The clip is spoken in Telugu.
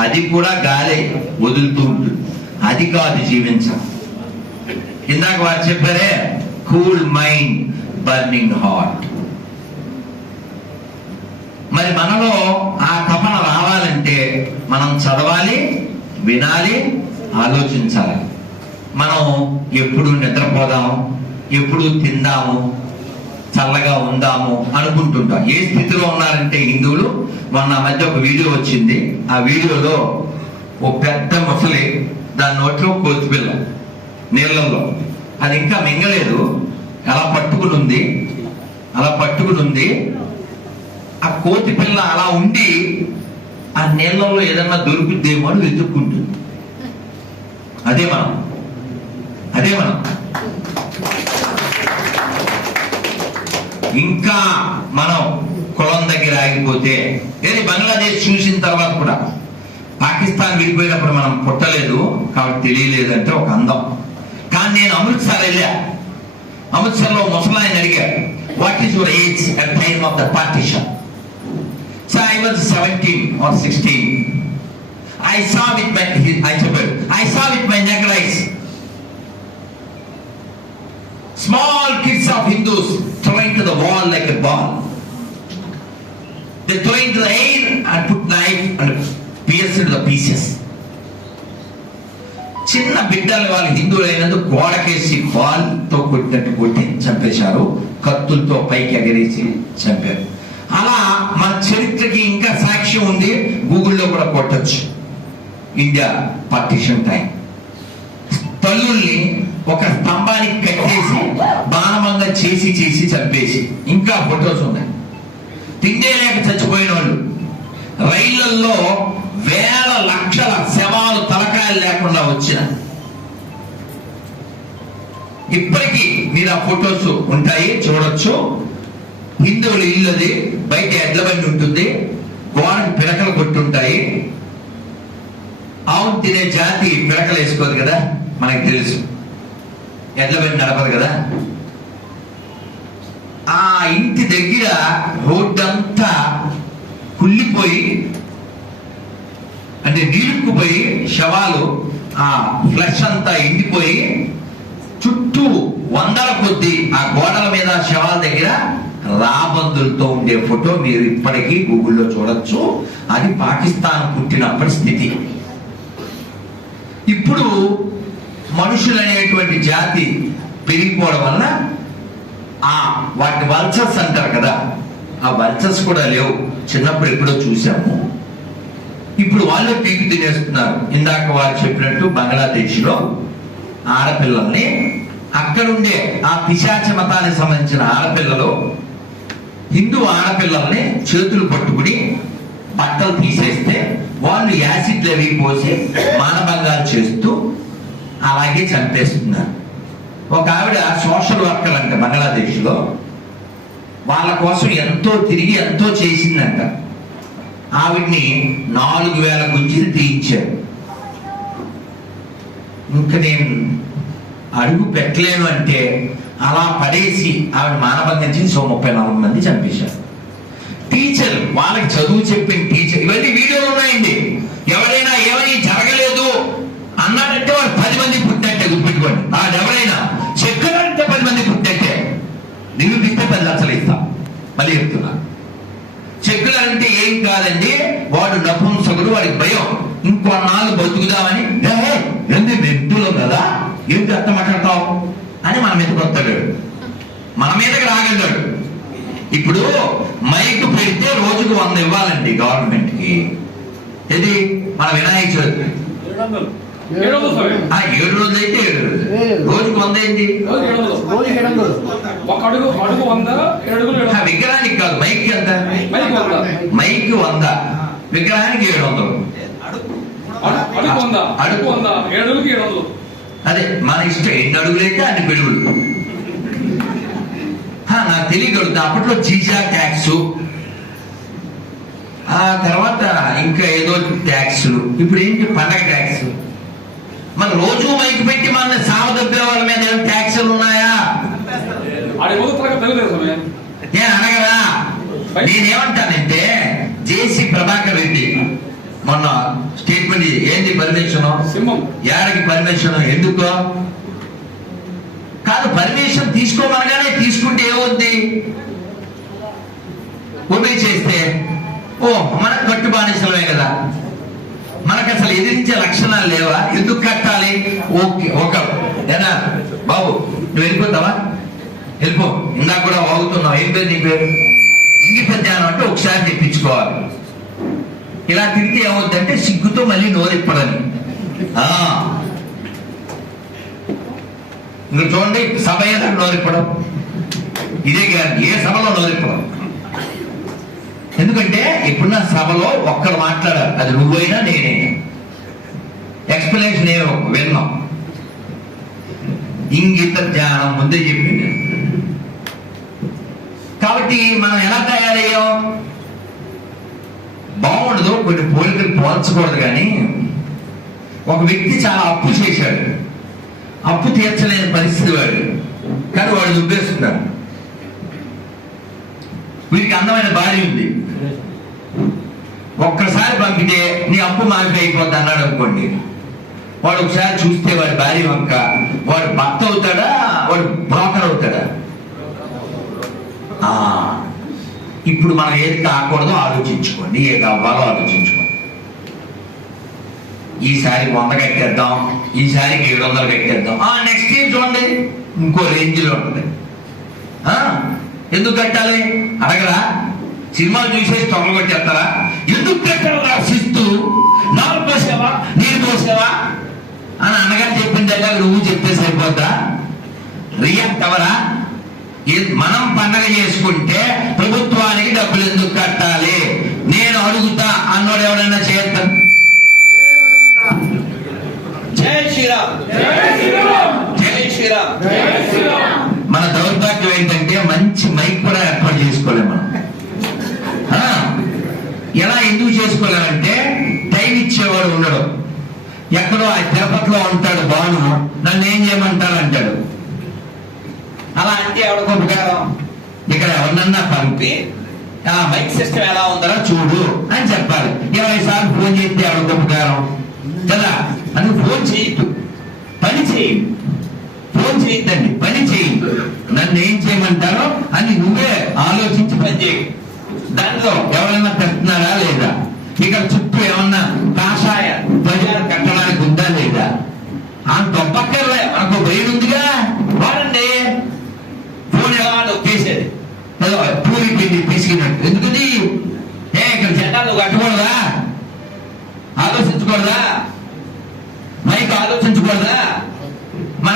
అది కూడా గాలి వదులుతూ ఉంటుంది. అది కాదు జీవించం ఇందాక వారు చెప్పారే కూల్ మైండ్ బర్నింగ్ హార్ట్ మరి మనలో ఆ తపన రావాలంటే మనం చదవాలి వినాలి ఆలోచించాలి. మనం ఎప్పుడు నిద్రపోదాము ఎప్పుడు తిందాము చల్లగా ఉందాము అనుకుంటుంటాం ఏ స్థితిలో ఉన్నారంటే హిందువులు మొన్న మధ్య ఒక వీడియో వచ్చింది. ఆ వీడియోలో ఓ పెద్ద ముసలి దాని నోట్లో కోతిపిల్ల నీళ్ళల్లో. అది ఇంకా మింగలేదు. అలా పట్టుకుని ఉంది అలా పట్టుకుని ఉంది ఆ కోతి పిల్ల అలా ఉండి ఆ నీళ్ళలో ఏదన్నా దొరుకుద్దేమో అని వెతుక్కుంటుంది. అదే మనం. అదే మనం. ఇంకా మనం కులం దగ్గర ఆగిపోతే ఏది బంగ్లాదేశ్ చూసిన తర్వాత కూడా పాకిస్తాన్ విడిపోయినప్పుడు మనం పుట్టలేదు కాబట్టి తెలియలేదు అంటే ఒక అందం. కానీ నేను అమృత్సర్ వెళ్ళా. అమృత్సర్లో ముసలాయన అడిగారు what is your age at time of the partition so I was seventeen or sixteen I saw with my I చెప్పాడు I saw with my naked eyes Small kids of throwing to the wall like a ball. They throw into the air and put knife and pierce into the pieces. చిన్న బిడ్డలు వాళ్ళు హిందువులు అయినందుకు గోడకేసి బాల్తో కొట్టినట్టు కొట్టి చంపేశారు. కత్తులతో పైకి ఎగరేసి చంపారు. అలా మన చరిత్రకి ఇంకా సాక్ష్యం ఉంది. గూగుల్లో కూడా కొట్టచ్చు. India partition time. తల్లుల్ని ఒక స్తంభానికి కట్టేసి బాణమంగా చేసి చేసి చంపేసి. ఇంకా ఫొటోస్ ఉన్నాయి. తిండే లేక చచ్చిపోయిన వాళ్ళు. రైళ్ళలో వేల లక్షల శవాలు తలకాయలు లేకుండా వచ్చిన. ఇప్పటికీ మీరు ఆ ఫొటోస్ ఉంటాయి చూడొచ్చు. హిందువులు ఇల్లు అది బయట ఎడ్ల బండి ఉంటుంది గోడకు పిడకలు కొట్టుంటాయి. ఆవు తినే జాతి పిడకలు వేసుకోదు కదా? మనకు తెలుసు. ఎడ్ల బండి నడపదు కదా? ఆ ఇంటి దగ్గర రోడ్డంతా కుళ్ళిపోయి అంటే నీరుక్కుపోయి శవాలు ఆ ఫ్లష్ అంతా ఎండిపోయి చుట్టూ వందల కొద్ది ఆ గోడల మీద శవాల దగ్గర రాబందులతో ఉండే ఫోటో మీరు ఇప్పటికీ గూగుల్లో చూడొచ్చు. అది పాకిస్తాన్ పుట్టినప్పటి స్థితి. ఇప్పుడు మనుషులనేటువంటి జాతి పెరిగిపోవడం వల్ల ఆ వాటిని వల్చర్స్ అంటారు కదా ఆ వల్చర్స్ కూడా లేవు. చిన్నప్పుడు ఎప్పుడో చూసాము. ఇప్పుడు వాళ్ళే పీకి తినేస్తున్నారు. ఇందాక వారు చెప్పినట్టు బంగ్లాదేశ్లో ఆడపిల్లల్ని అక్కడుండే ఆ పిశాచ మతానికి సంబంధించిన ఆడపిల్లలు హిందూ ఆడపిల్లల్ని చేతులు పట్టుకుని బట్టలు తీసేస్తే వాళ్ళు యాసిడ్లు అవి పోసి మానభంగాలు చేస్తూ అలాగే చంపేస్తున్నారు. ఒక ఆవిడ సోషల్ వర్కర్ అంట బంగ్లాదేశ్లో. వాళ్ళ కోసం ఎంతో తిరిగి ఎంతో చేసిందంట. ఆవిడ్ని నాలుగు వేల గుంజీలు తీయించారు. ఇంకా నేను అడుగు పెట్టలేను అంటే అలా పడేసి ఆవిడ మానబంధం చేసి ఓ ముప్పై నాలుగు మంది చంపేశారు. టీచర్ వాళ్ళకి చదువు చెప్పిన టీచర్ ఇవన్నీ వీడియోలు ఉన్నాయండి. ఎవరైనా ఏమని జరగలేదు అన్నాడంటే వాడు పది మంది పుట్టినట్టే గుర్తుపెట్టుకోండి ఎవరైనా చెప్పారంటే పది మంది పుట్టినట్టే నిరూపిస్తే పది లక్షలు ఇస్తా. మళ్ళీ చెప్తున్నా. చెక్కులు అంటే ఏం కాదండి వాడు నపుంసకుడు వాడికి భయం. ఇంకొన్నాళ్ళు బతుకుదామని ఎందు ఏంది వ్యక్తులు కదా? ఎందుకు అర్థం మాట్లాడతావు? అని మన మీదకి వస్తాడు. మన మీదకి రాగలడు. ఇప్పుడు మైక్ పెడితే రోజుకు వంద ఇవ్వాలండి గవర్నమెంట్కి. ఇది మన వినాయక చవితి. ఏడు రోజులు అయితే ఏడు రోజులు రోజుకు వంద ఏంటి. ఒక అడుగు అడుగు వంద. విగ్రహానికి కాదు మైక్ ఎంత? మైక్ వంద. మైక్ వంద. విగ్రహానికి ఏడు వందలు. అడు- అడుగు వంద అడుగు వంద ఏడు వందలు. అదే మన ఇష్టం ఎన్ని అడుగులైతే అన్ని పెరుగులు హా, నాకు తెలియగలుగుతా. అప్పట్లో జీజా ట్యాక్స్. ఆ తర్వాత ఇంకా ఏదో ట్యాక్స్లు. ఇప్పుడు ఏంటి? పండగ ట్యాక్స్. మన సావదబ్బే వాళ్ళ మీద ఏమైనా ట్యాక్సులు ఉన్నాయా. నేను అనగరా నేనేమంటానంటే జేసీ ప్రభాకర్ రెడ్డి మొన్న స్టేట్ చెప్పండి ఏంది పర్మిషన్ ఏడకి పర్మిషన్ ఎందుకో? కాదు పర్మిషన్ తీసుకోమనగానే తీసుకుంటే ఏమవుద్ది? ఒబే చేస్తే. ఓ మన కట్టు బానిసలమే కదా. మనకు అసలు ఎదిరించే లక్షణాలు లేవా? ఎందుకు కట్టాలి? ఓకే ఒక ఏనా? బాబు నువ్వు వెళ్ళిపోతావా? వెళ్ళిపో. ఇందాక కూడా వాగుతున్నావు. ఏం పేరు నీ పేరు? ఇంగిత జ్ఞానం అంటే ఒకసారి తెప్పించుకోవాలి. ఇలా తిరిగితే ఏమవుతుందంటే సిగ్గుతో మళ్ళీ నోరెప్పడని ఇంకా చూడండి సభ ఏదో నోరెప్పడం ఇదే గ్యారంటీ. ఏ సభలో నోరెప్పడం ఎందుకంటే ఇప్పుడున్న సభలో ఒక్కడు మాట్లాడారు అది నువ్వైనా నేనే. ఎక్స్ప్లెనేషన్ ఏమో విన్నాం. ఇంగిత జ్ఞానం ముందే చెప్పింది. కాబట్టి మనం ఎలా తయారయ్యాం? బాగుండదు కొన్ని పోలికలు పోల్చకూడదు కానీ ఒక వ్యక్తి చాలా అప్పు చేశాడు. అప్పు తీర్చలేని పరిస్థితి వాడు. కానీ వాడు దుబ్బేస్తున్నాడు. వీరికి అందమైన భార్య ఉంది. ఒక్కసారి పంపితే నీ అప్పు మాఫీ అయిపోద్ది అన్నాడు అనుకోండి. వాడు ఒకసారి చూస్తే వాడి భార్య వంక వాడు భర్త అవుతాడా వాడు బ్రోకర్ అవుతాడా? ఆ, ఇప్పుడు మనం ఏది కాకూడదో ఆలోచించుకోండి ఏ కావాలో ఆలోచించుకోండి. ఈసారి వంద కట్టేద్దాం ఈసారికి ఏడు వందలు కట్టేద్దాం. ఆ నెక్స్ట్ ఇయర్ చూడండి ఇంకో రేంజ్లో ఉంటుంది. ఎందుకు కట్టాలి? అడగరా? సినిమాలు చూసేసి తొంగలు కొట్టేస్తారా? ఎందుకు కట్టాలి శిస్తు నాలుగు పోసావా? నీరు పోసావా? అని అన్నగారు చెప్పిన దగ్గర నువ్వు చెప్తే సరిపోద్దా? కవరా ఏ- మనం పండగ చేసుకుంటే ప్రభుత్వానికి డబ్బులు ఎందుకు కట్టాలి? నేను అడుగుతా అన్నోడు ఎవడన్నా చేస్తాను జై శ్రీరామ్. ఎక్కడో ఆ తిరుపతిలో ఉంటాడు బాను నన్ను ఏం చేయమంటారు అంటాడు. అలా అంటే ఎవరికి ఉపకారం? ఇక్కడ ఎవరినన్నా పంపి ఆ మైక్ సిస్టమ్ ఎలా ఉందో చూడు అని చెప్పాలి. ఇరవై సార్లు ఫోన్ చేస్తే ఎవరికి ఉపకారం? కదా? అని ఫోన్ చేయొద్దు. పని చేయి. ఫోన్ చేయొద్దండి. పని చేయి. నన్ను ఏం చేయమంటారో అని నువ్వే ఆలోచించి పని చేయి. దాంట్లో ఎవరైనా పెడుతున్నారా లేదా? ఇక్కడ చుట్టూ ఏమన్నా కాషాయ బజార్ కట్టడానికి ఉందా లేదా ఆ గొప్పక్కర్లే మనకు బ్రెయిన్ ఉందిగా వాడండి ఫోన్ ఎలా నొక్కేసేది పూరి పిండి తీసుకున్నట్టు ఎందుకని ఏ ఇక్కడ జెండాలు కట్టకూడదా